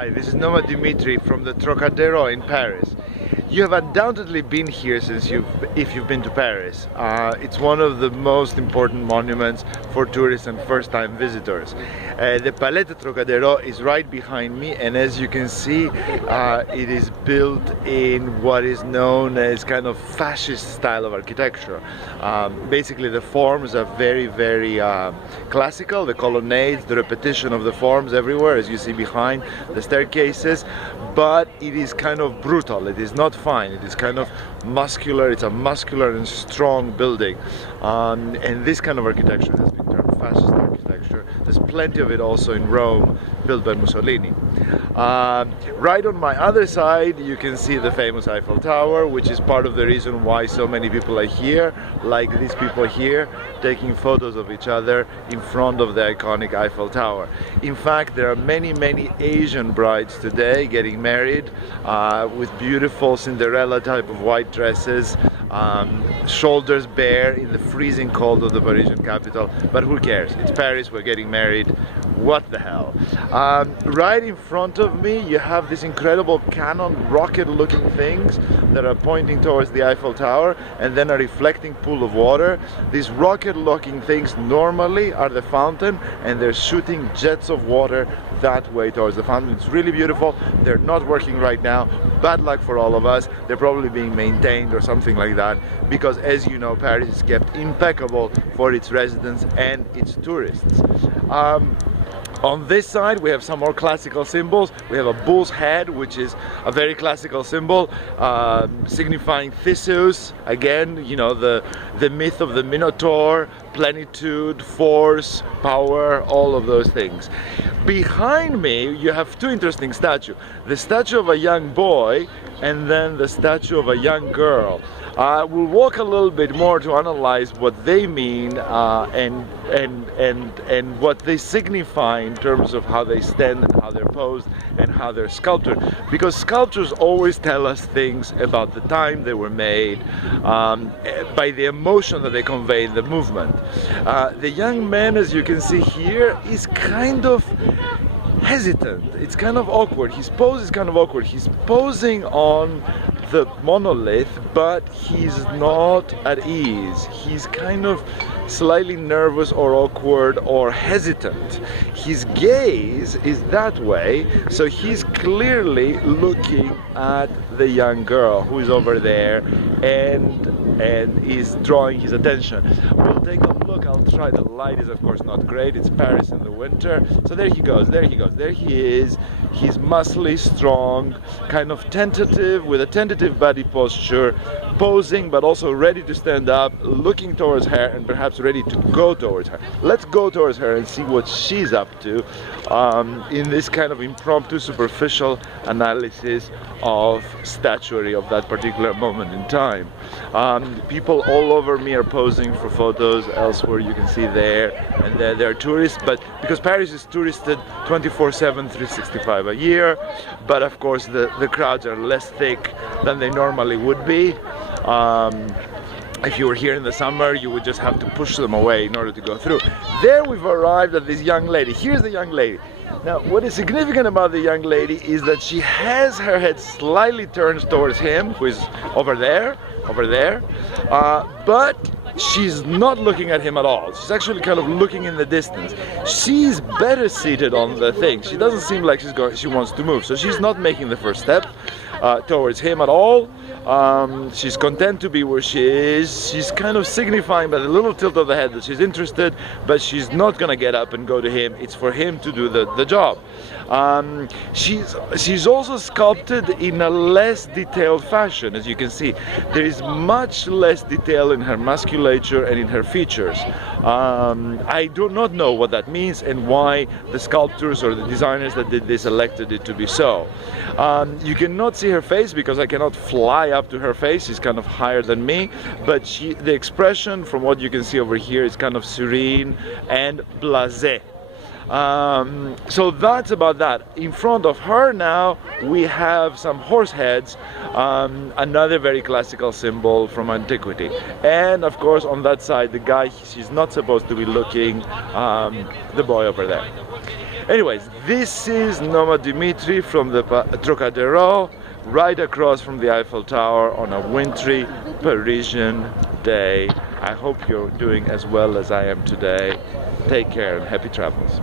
Hi, this is Noma Dimitri from the Trocadero in Paris. You have undoubtedly been here if you've been to Paris. It's one of the most important monuments for tourists and first-time visitors. The Palais de Trocadero is right behind me, and as you can see, it is built in what is known as kind of fascist style of architecture. Basically, the forms are very classical. The colonnades, the repetition of the forms everywhere, as you see behind the staircases, but it is kind of brutal. It is not fine. It is kind of muscular. It's a muscular and strong building, and this kind of architecture has been termed fascist architecture. There's plenty of it also in Rome, built by Mussolini. Right on my other side you can see the famous Eiffel Tower, which is part of the reason why so many people are here, like these people here, taking photos of each other in front of the iconic Eiffel Tower. In fact, there are many Asian brides today getting married with beautiful Cinderella type of white dresses, shoulders bare in the freezing cold of the Parisian capital, but who cares? It's Paris, we're getting married, what the hell. Right in front of me you have these incredible cannon rocket looking things that are pointing towards the Eiffel Tower, and then a reflecting pool of water. These rocket looking things normally are the fountain, and they're shooting jets of water that way towards the fountain. It's really beautiful. They're not working right now. Bad luck for all of us. They're probably being maintained or something like that, because as you know, Paris is kept impeccable for its residents and its tourists. On this side we have some more classical symbols. We have a bull's head, which is a very classical symbol, signifying Theseus, again, you know, the myth of the Minotaur, plenitude, force, power, all of those things. Behind me you have two interesting statues. The statue of a young boy and then the statue of a young girl. We'll walk a little bit more to analyze what they mean and what they signify in terms of how they stand and how they're posed and how they're sculptured, because sculptures always tell us things about the time they were made by the emotion that they convey in the movement. The young man, as you can see here, is kind of hesitant. It's kind of awkward. His pose is kind of awkward. He's posing on the monolith, but he's not at ease. He's kind of slightly nervous or awkward or hesitant. His gaze is that way, so he's clearly looking at the young girl who is over there and is drawing his attention. We'll take a look. I'll try. The light is of course not great. It's Paris in the winter. So there he goes, there he goes, there he is. He's muscly, strong, kind of tentative, with a tentative body posture, posing but also ready to stand up, looking towards her and perhaps ready to go towards her. Let's go towards her and see what she's up to in this kind of impromptu, superficial analysis of statuary of that particular moment in time. People all over me are posing for photos. Elsewhere you can see there and there are tourists, but because Paris is touristed 24/7, 365 a year, but of course the crowds are less thick than they normally would be. If you were here in the summer, you would just have to push them away in order to go through. There we've arrived at this young lady. Here's the young lady. Now, what is significant about the young lady is that she has her head slightly turned towards him, who is over there, but she's not looking at him at all. She's actually kind of looking in the distance. She's better seated on the thing. She doesn't seem like she wants to move, so she's not making the first step towards him at all. She's content to be where she is. She's kind of signifying by the little tilt of the head that she's interested, but she's not gonna get up and go to him. It's for him to do the job. She's also sculpted in a less detailed fashion. As you can see, there is much less detail in her musculature and in her features. I do not know what that means and why the sculptors or the designers that did this elected it to be so. You cannot see her face because I cannot fly up to her face. She's kind of higher than me, but the expression from what you can see over here is kind of serene and blasé. So that's about that. In front of her now we have some horse heads, another very classical symbol from antiquity, and of course on that side the guy she's not supposed to be looking, the boy over there. Anyways, this is Noma Dimitri from the Trocadero, right across from the Eiffel Tower on a wintry Parisian day. I hope you're doing as well as I am today. Take care and happy travels.